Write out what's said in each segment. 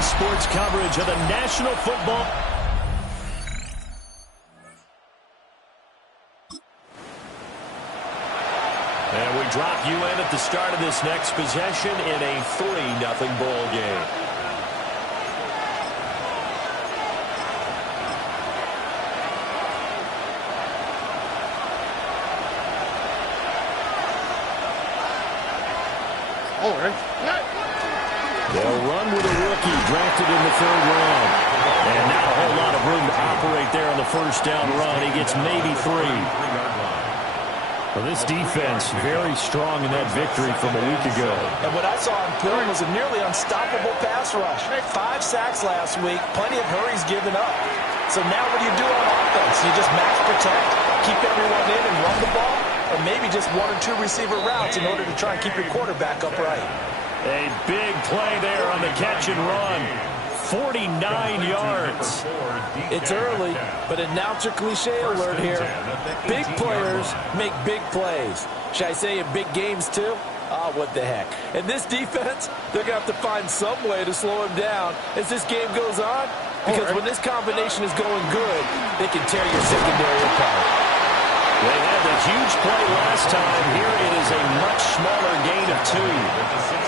today's sports coverage of the National Football. And we drop you in at the start of this next possession in a 3-0 ball game. All right. They'll run with a rookie drafted in the 3rd round. And not a whole lot of room to operate there on the first down run. He gets maybe 3. Well, this defense very strong in that victory from a week ago. And what I saw on film was a nearly unstoppable pass rush. 5 sacks last week, plenty of hurries given up. So now what do you do on offense? You just max protect, keep everyone in and run the ball? Or maybe just 1 or 2 receiver routes in order to try and keep your quarterback upright. A big play there on the catch and run. 49 yards. It's early, but announcer cliche alert here. Big players make big plays. Should I say in big games too? Ah, what the heck. And this defense, they're going to have to find some way to slow him down as this game goes on. Because when this combination is going good, they can tear your secondary apart. They had the huge play last time. Here it is a much smaller gain of 2.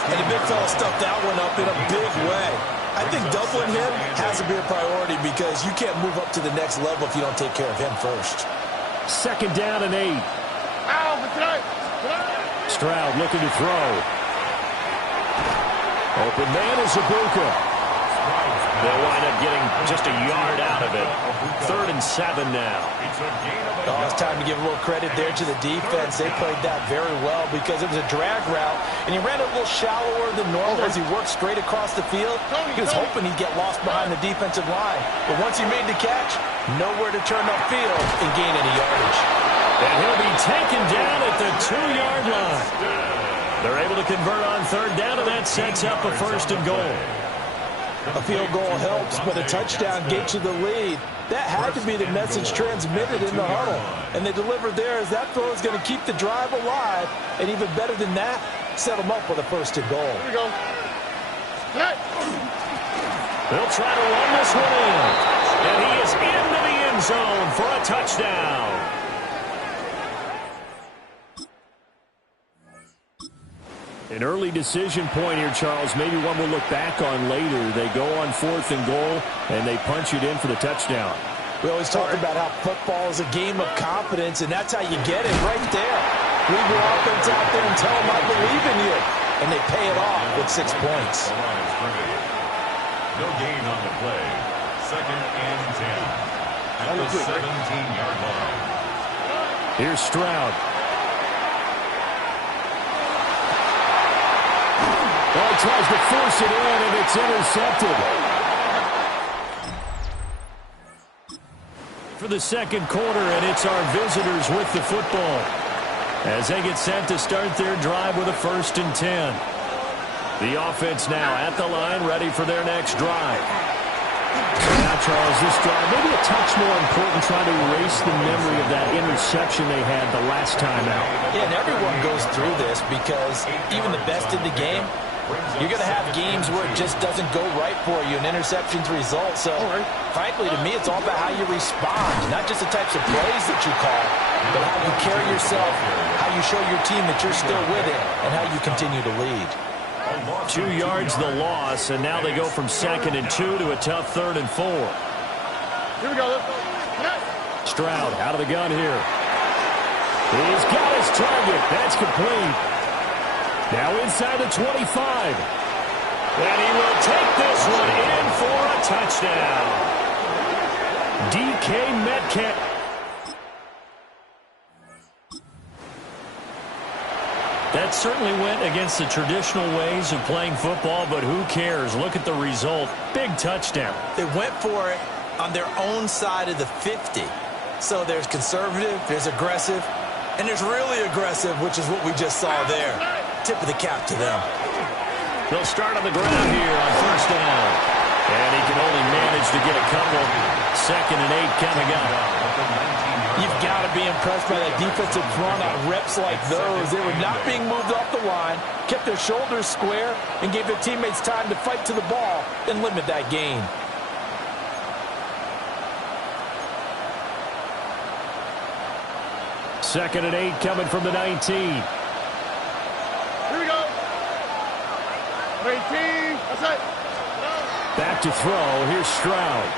And the big fella stuffed that one up in a big way. I think doubling him has to be a priority because you can't move up to the next level if you don't take care of him first. 2nd down and 8. Stroud looking to throw. Open man is Ibuka. They'll wind up getting just a yard out of it. 3rd and 7 now. Oh, it's time to give a little credit there to the defense. They played that very well because it was a drag route, and he ran a little shallower than normal as he worked straight across the field. He was hoping he'd get lost behind the defensive line. But once he made the catch, nowhere to turn upfield and gain any yardage. And he'll be taken down at the 2-yard line. They're able to convert on 3rd down, and that sets up a 1st and goal. A field goal helps, but a touchdown gets you the lead. That had to be the message transmitted in the huddle. And they delivered there as that throw is going to keep the drive alive. And even better than that, set them up with a 1st and goal. Here we go. They'll try to run this one in. And he is into the end zone for a touchdown. An early decision point here, Charles. Maybe one we'll look back on later. They go on 4th and goal, and they punch it in for the touchdown. We always talk about how football is a game of confidence, and that's how you get it right there. Leave your offense out there and tell them I believe in you. And they pay it off with 6 points. No gain on the play. 2nd and 10. At the 17-yard line. Here's Stroud. Well, he tries to force it in, and it's intercepted. For the 2nd quarter, and it's our visitors with the football as they get set to start their drive with a 1st and 10. The offense now at the line, ready for their next drive. Now, Charles, this drive maybe a touch more important, trying to erase the memory of that interception they had the last time out. Yeah, and everyone goes through this because even the best in the game, you're going to have games where it just doesn't go right for you, and interceptions result. So, frankly, to me, it's all about how you respond, not just the types of plays that you call, but how you carry yourself, how you show your team that you're still with it, and how you continue to lead. 2 yards the loss, and now they go from 2nd and 2 to a tough 3rd and 4. Here we go. Stroud out of the gun here. He's got his target. That's complete. Now inside the 25. And he will take this one in for a touchdown. DK Metcalf. That certainly went against the traditional ways of playing football, but who cares? Look at the result. Big touchdown. They went for it on their own side of the 50. So there's conservative, there's aggressive, and there's really aggressive, which is what we just saw there. Tip of the cap to them. They'll start on the ground here on 1st down. And he can only manage to get a couple. 2nd and 8 coming up. You've got to be impressed by that defensive front on reps like those. They were not being moved off the line, kept their shoulders square, and gave their teammates time to fight to the ball and limit that gain. Second and 8 coming from the 19. Here we go. 18. That's it. Back to throw. Here's Stroud.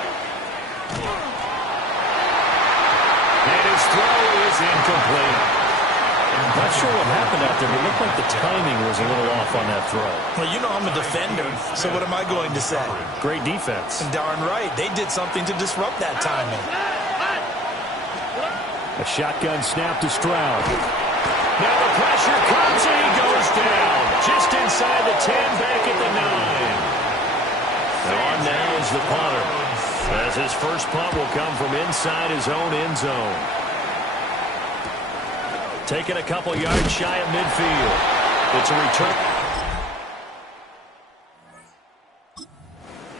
And his throw is incomplete. Not sure what happened out there, but it looked like the timing was a little off on that throw. Well, you know I'm a defender, so what am I going to say? Great defense. Darn right. They did something to disrupt that timing. A shotgun snap to Stroud. Now the pressure comes and he goes down. Just inside the 10, back at the 9. On now is the punter, as his first punt will come from inside his own end zone. Taking a couple yards shy of midfield. It's a return.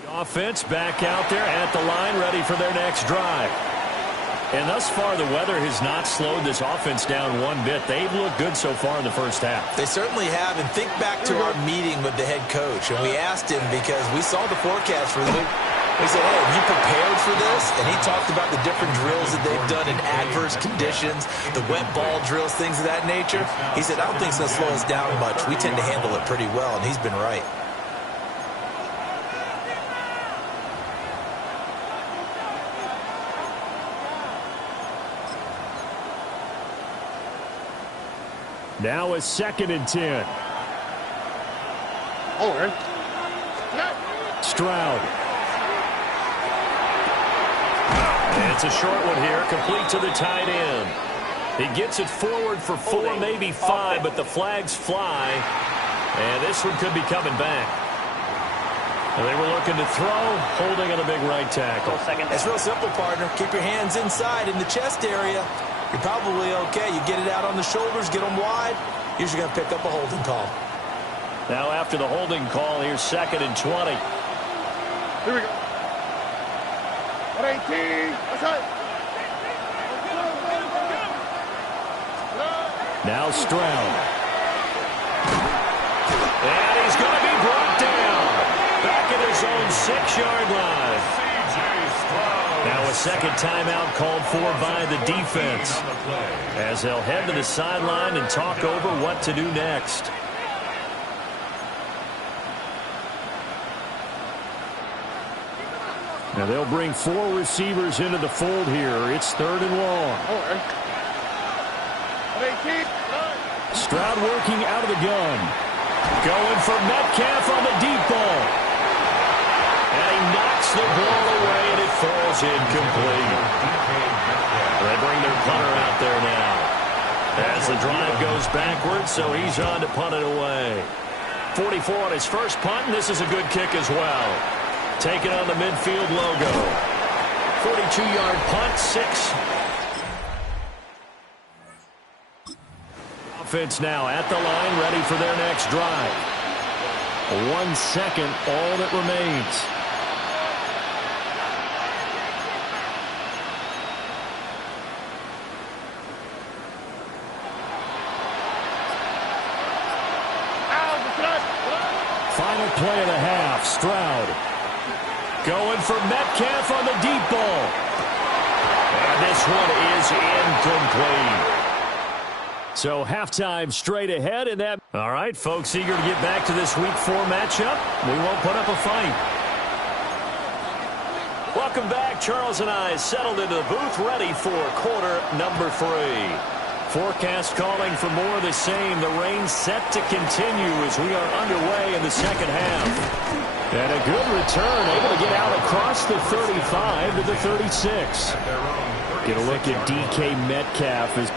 The offense back out there at the line, ready for their next drive. And thus far, the weather has not slowed this offense down one bit. They've looked good so far in the first half. They certainly have. And think back to our meeting with the head coach. And we asked him because we saw the forecast for them. We said, hey, have you prepared for this? And he talked about the different drills that they've done in adverse conditions, the wet ball drills, things of that nature. He said, I don't think it's going to slow us down much. We tend to handle it pretty well, and he's been right. Now a second and 10. Oh, right. Stroud. And it's a short one here, complete to the tight end. He gets it forward for 4, maybe 5, but the flags fly. And this one could be coming back. And they were looking to throw, holding on a big right tackle. It's real simple, partner. Keep your hands inside in the chest area. You're probably okay. You get it out on the shoulders, get them wide. Usually going to pick up a holding call. Now after the holding call, here's second and 20. Here we go. 118. That's it. Now Stroud. And he's going to be brought down. Back at his own 6-yard line. Now a second timeout called for by the defense, as they'll head to the sideline and talk over what to do next. Now they'll bring 4 receivers into the fold here. It's 3rd and long. Stroud working out of the gun. Going for Metcalf on the deep ball. And he knocks the ball away, and it falls incomplete. They bring their punter out there now, as the drive goes backwards, so he's on to punt it away. 44 on his first punt, and this is a good kick as well. Taking on the midfield logo. 42-yard punt, 6. Offense now at the line, ready for their next drive. 1 second, all that remains. Final play of the half. Stroud going for Metcalf on the deep ball. And this one is incomplete. So halftime straight ahead in that. All right, folks, eager to get back to this Week 4 matchup. We won't put up a fight. Welcome back. Charles and I settled into the booth, ready for quarter number 3. Forecast calling for more of the same. The rain set to continue as we are underway in the second half. And a good return, able to get out across the 35 to the 36. Get a look at DK Metcalf as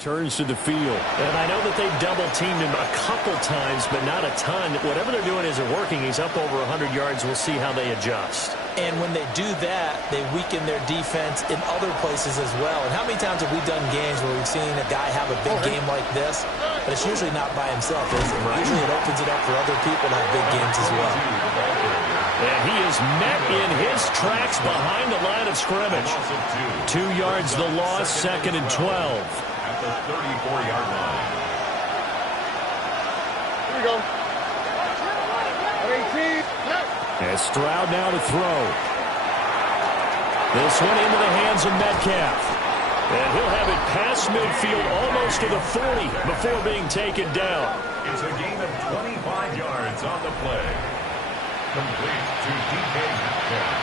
turns to the field. And I know that they've double-teamed him a couple times, but not a ton. Whatever they're doing isn't working. He's up over 100 yards. We'll see how they adjust. And when they do that, they weaken their defense in other places as well. And how many times have we done games where we've seen a guy have a big game like this? But it's usually not by himself, is it? Right. Usually it opens it up for other people to have big games as well. And he is met in his tracks behind the line of scrimmage. 2 yards the loss, 2nd and 12. At the 34-yard line. Here we go. 18. And Stroud now to throw. This one into the hands of Metcalf. And he'll have it past midfield almost to the 40 before being taken down. It's a gain of 25 yards on the play. Complete to DK Metcalf.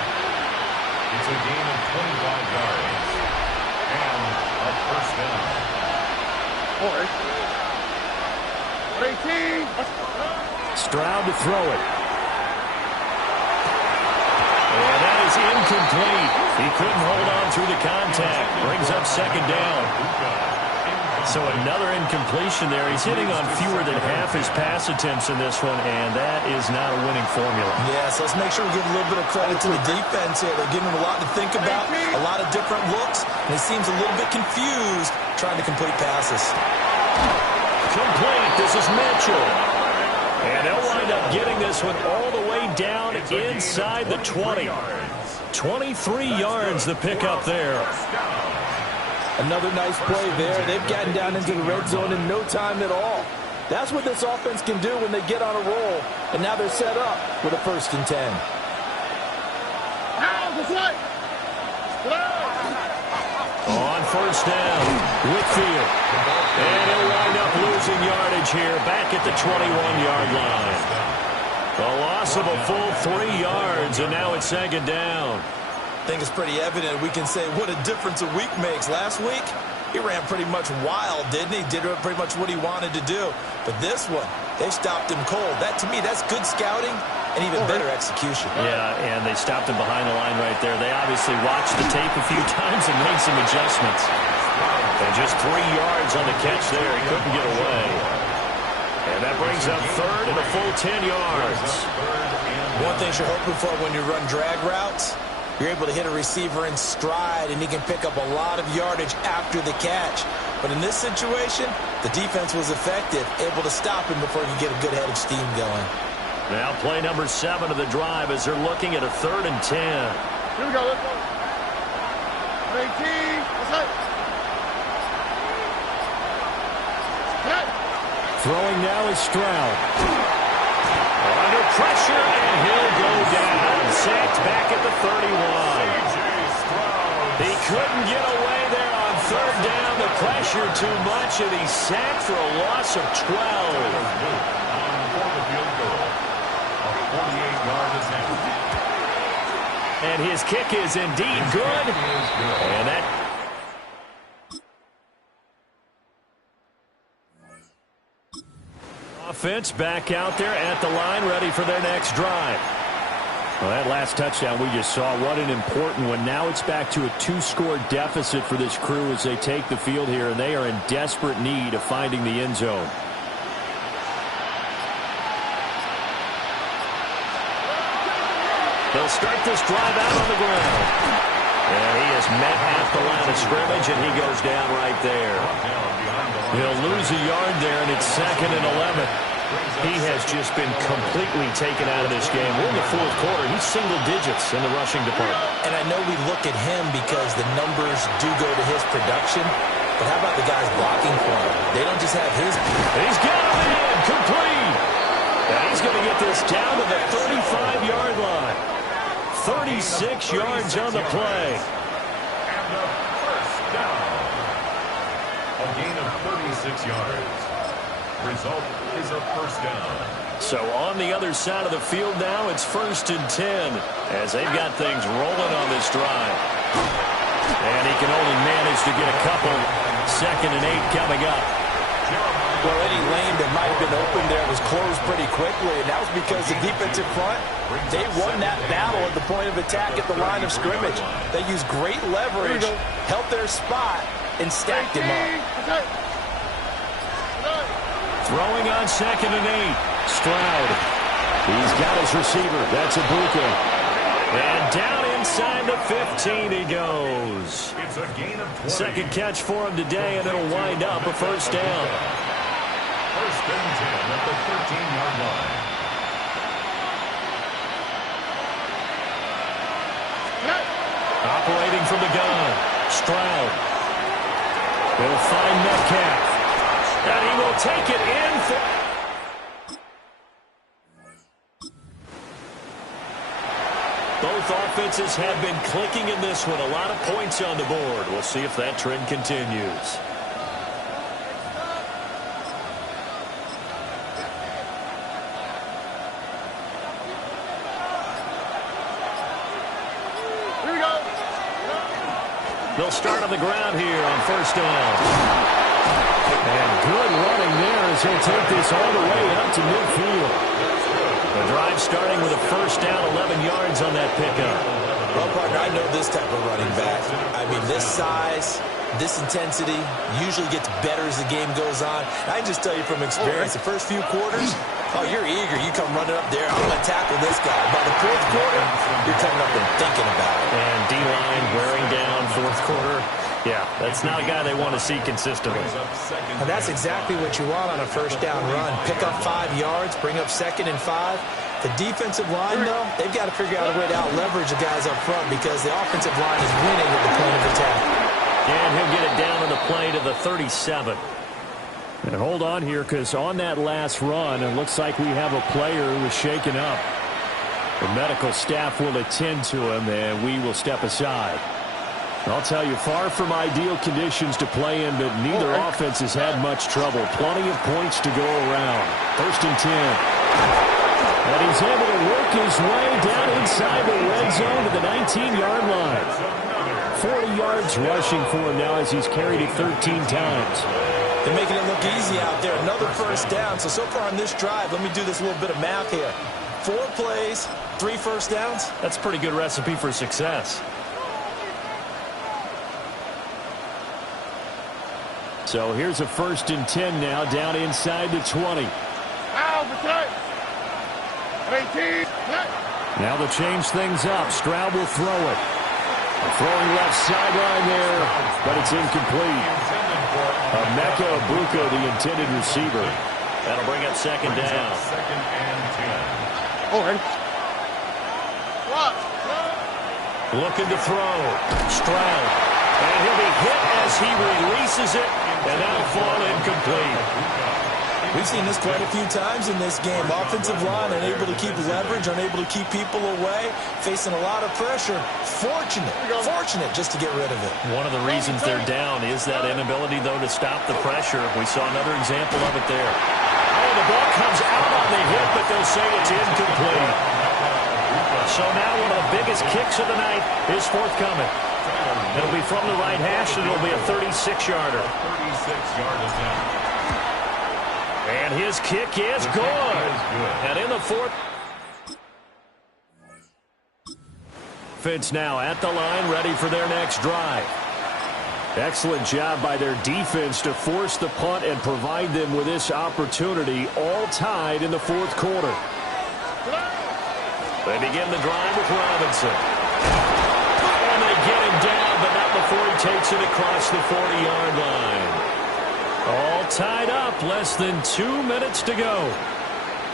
It's a gain of 25 yards. And a first down. 18. Stroud to throw it. And that is incomplete. He couldn't hold on through the contact. Brings up 2nd down. So another incompletion there. He's hitting on fewer than half his pass attempts in this one, and that is not a winning formula. Yeah, so let's make sure we give a little bit of credit to the defense here. They're giving him a lot to think about, a lot of different looks, and he seems a little bit confused trying to complete passes. Complete. This is Mitchell. And they'll wind up getting this one all the way down inside the 20. 23 yards the pickup there. Another nice play there. They've gotten down into the red zone in no time at all. That's what this offense can do when they get on a roll. And now they're set up with a 1st and 10. On 1st down, Whitfield. And he'll wind up losing yardage here back at the 21-yard line. A loss of a full 3 yards, and now it's 2nd down. I think it's pretty evident. We can say what a difference a week makes. Last week, he ran pretty much wild, didn't he? Did pretty much what he wanted to do. But this one, they stopped him cold. That, to me, that's good scouting and even better execution. Yeah, and they stopped him behind the line right there. They obviously watched the tape a few times and made some adjustments. And just 3 yards on the catch there. He couldn't get away. And that brings up 3rd and a full 10 yards. One thing you're hoping for when you run drag routes, you're able to hit a receiver in stride, and he can pick up a lot of yardage after the catch. But in this situation, the defense was effective, able to stop him before he could get a good head of steam going. Now play number 7 of the drive as they're looking at a 3rd and 10. Here we go. Let's go. 18. Let's go. Throwing now is Stroud. Under pressure, and he'll go down. Sacked back at the 31. He couldn't get away there on 3rd down. The pressure too much, and he's sacked for a loss of 12. And his kick is indeed good. And that... offense back out there at the line, ready for their next drive. Well, that last touchdown we just saw, what an important one. Now it's back to a 2-score deficit for this crew as they take the field here, and they are in desperate need of finding the end zone. They'll start this drive out on the ground. And he is met at the line of scrimmage, and he goes down right there. He'll lose a yard there, and it's 2nd and 11. He has just been completely taken out of this game. We're in the 4th quarter. He's single digits in the rushing department. And I know we look at him because the numbers do go to his production. But how about the guys blocking for him? They don't just have his... He's got him in, complete. And he's going to get this down to the 35-yard line. 36 yards on the play. And a first down. A gain of 36 yards. Result is a first down. So on the other side of the field now, it's 1st and 10 as they've got things rolling on this drive. And he can only manage to get a couple. 2nd and 8 coming up. Well, any lane that might have been open there was closed pretty quickly, and that was because the defensive front, they won that battle at the point of attack at the line of scrimmage. They used great leverage, held their spot, and stacked him up. Throwing on 2nd and 8. Stroud. He's got his receiver. That's Ibuka. And down inside the 15 he goes. It's a gain of 20. Second catch for him today, and it'll wind up a first down. 1st and 10 at the 13-yard line. from the gun. Stroud. He'll find Metcalf. And he will take it in for... Both offenses have been clicking in this one. A lot of points on the board. We'll see if that trend continues. Here we go. They'll start on the ground here on first down. And good running there as he'll take this all the way up to midfield. The drive starting with a first down, 11 yards on that pickup. Well, partner, I know this type of running back. I mean, this size, this intensity usually gets better as the game goes on. I can just tell you from experience, the first few quarters, oh, you're eager. You come running up there, I'm going to tackle this guy. By the fourth quarter, you're coming up and thinking about it. And D-line wearing down fourth quarter. Yeah, that's not a guy they want to see consistently. And that's exactly what you want on a first down run. Pick up 5 yards, bring up 2nd and 5. The defensive line, though, they've got to figure out a way to out-leverage the guys up front because the offensive line is winning at the point of attack. And he'll get it down on the play to the 37. And hold on here because on that last run, it looks like we have a player who was shaken up. The medical staff will attend to him, and we will step aside. I'll tell you, far from ideal conditions to play in, but neither offense has had much trouble. Plenty of points to go around. First and 10. And he's able to work his way down inside the red zone to the 19-yard line. 40 yards rushing for him now as he's carried it 13 times. They're making it look easy out there. Another first down. So far on this drive, let me do this little bit of math here. 4 plays, 3 first downs. That's a pretty good recipe for success. So here's a first and 10 now, down inside the 20. Now they'll change things up. Stroud will throw it. Throwing left sideline there, but it's incomplete. Emeka Egbuka, the intended receiver. That'll bring up second down. Second and 10. All right. Looking to throw. Stroud. And he'll be hit as he releases it, and that'll fall incomplete. We've seen this quite a few times in this game. Offensive line unable to keep leverage, unable to keep people away, facing a lot of pressure. Fortunate just to get rid of it. One of the reasons they're down is that inability, though, to stop the pressure. We saw another example of it there. Oh, the ball comes out on the hit, but they'll say it's incomplete. So now one of the biggest kicks of the night is forthcoming. It'll be from the right hash, and it'll be a 36-yarder. 36-yard attempt. And his kick is good. And in the fourth. Offense now at the line, ready for their next drive. Excellent job by their defense to force the punt and provide them with this opportunity, all tied in the fourth quarter. They begin the drive with Robinson. And they get him down, but not before he takes it across the 40-yard line. All tied up, less than 2 minutes to go.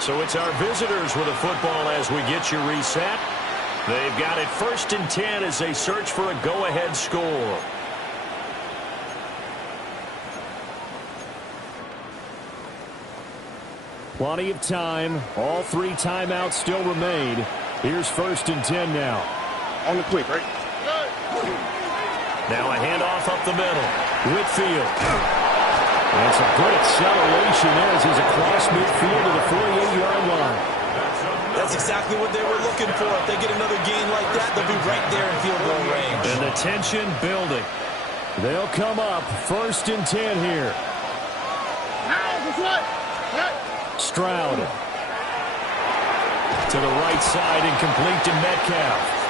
So it's our visitors with the football as we get you reset. They've got it first and 10 as they search for a go-ahead score. Plenty of time. All 3 timeouts still remain. Here's first and 10 now. On the quick, right? Now a handoff up the middle. Whitfield. And some good acceleration there as he's across midfield to the 48-yard line. That's exactly what they were looking for. If they get another gain like that, they'll be right there in field goal range. And the tension building. They'll come up first and 10 here. Stroud. To the right side and complete to Metcalf.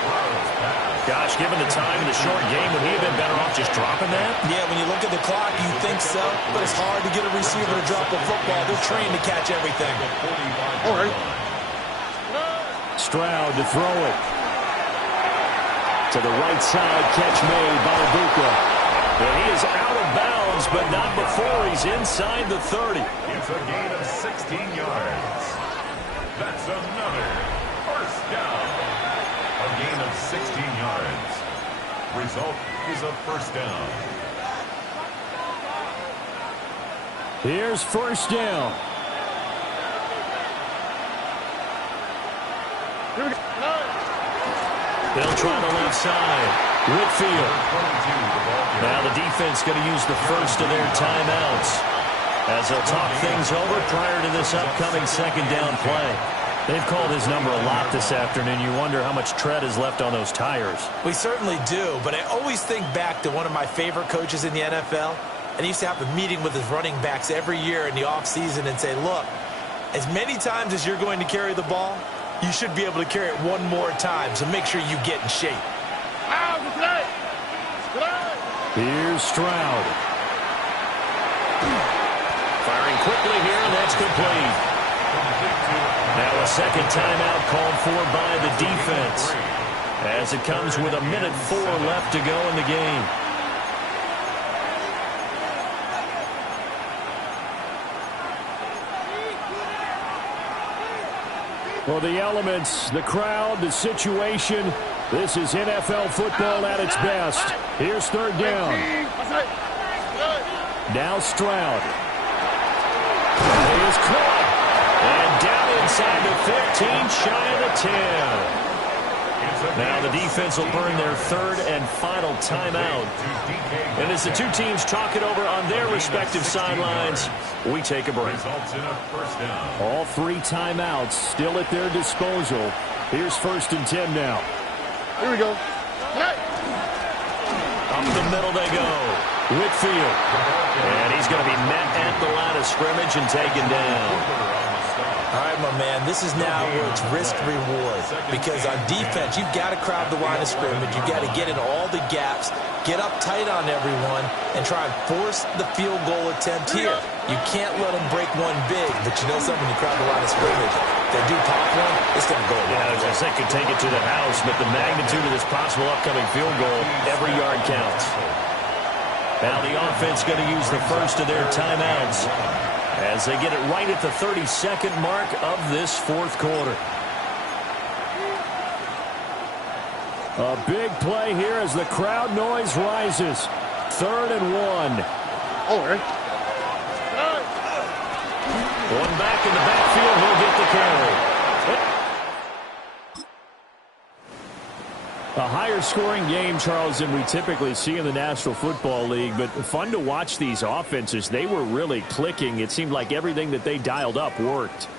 Gosh, given the time in the short game, would he have been better off just dropping that? Yeah, when you look at the clock, you think so. But it's hard to get a receiver to drop a football. They're trained to catch everything. All right. Stroud to throw it. To the right side, catch made by Egbuka. And he is out of bounds, but not before he's inside the 30. It's a gain of 16 yards. That's another first down. A gain of 16 yards. Result is a first down. Here's first down. Here we go. They'll try the left side. Whitfield. Now the defense going to use the first of their timeouts as they'll talk things over prior to this upcoming second down play. They've called his number a lot this afternoon. You wonder how much tread is left on those tires. We certainly do, but I always think back to one of my favorite coaches in the NFL, and he used to have a meeting with his running backs every year in the offseason and say, look, as many times as you're going to carry the ball, you should be able to carry it one more time, so make sure you get in shape. Here's Stroud. Firing quickly here, and that's complete. Now a second timeout called for by the defense as it comes with 1:04 left to go in the game. For the elements, the crowd, the situation, this is NFL football at its best. Here's third down. Now Stroud. He is caught. And down inside the 15, shy of the 10. Now the defense will burn their third and final timeout. And as the two teams talk it over on their respective sidelines, we take a break. All three timeouts still at their disposal. Here's first and 10 now. Here we go. Up the middle they go. Whitfield. And he's going to be met at the line of scrimmage and taken down. All right, my man, this is now where it's risk-reward. Because on defense, you've got to crowd the line of scrimmage. You've got to get in all the gaps, get up tight on everyone, and try and force the field goal attempt here. You can't let them break one big, but you know something, you crowd the line of scrimmage. If they do pop one, it's going to go away. Yeah, as I could take it to the house, but the magnitude of this possible upcoming field goal, every yard counts. Now the offense going to use the first of their timeouts as they get it right at the 32nd mark of this fourth quarter. A big play here as the crowd noise rises. 3rd and 1. All right. One back in the backfield, he'll get the carry. A higher scoring game, Charles, than we typically see in the National Football League, but fun to watch these offenses. They were really clicking. It seemed like everything that they dialed up worked.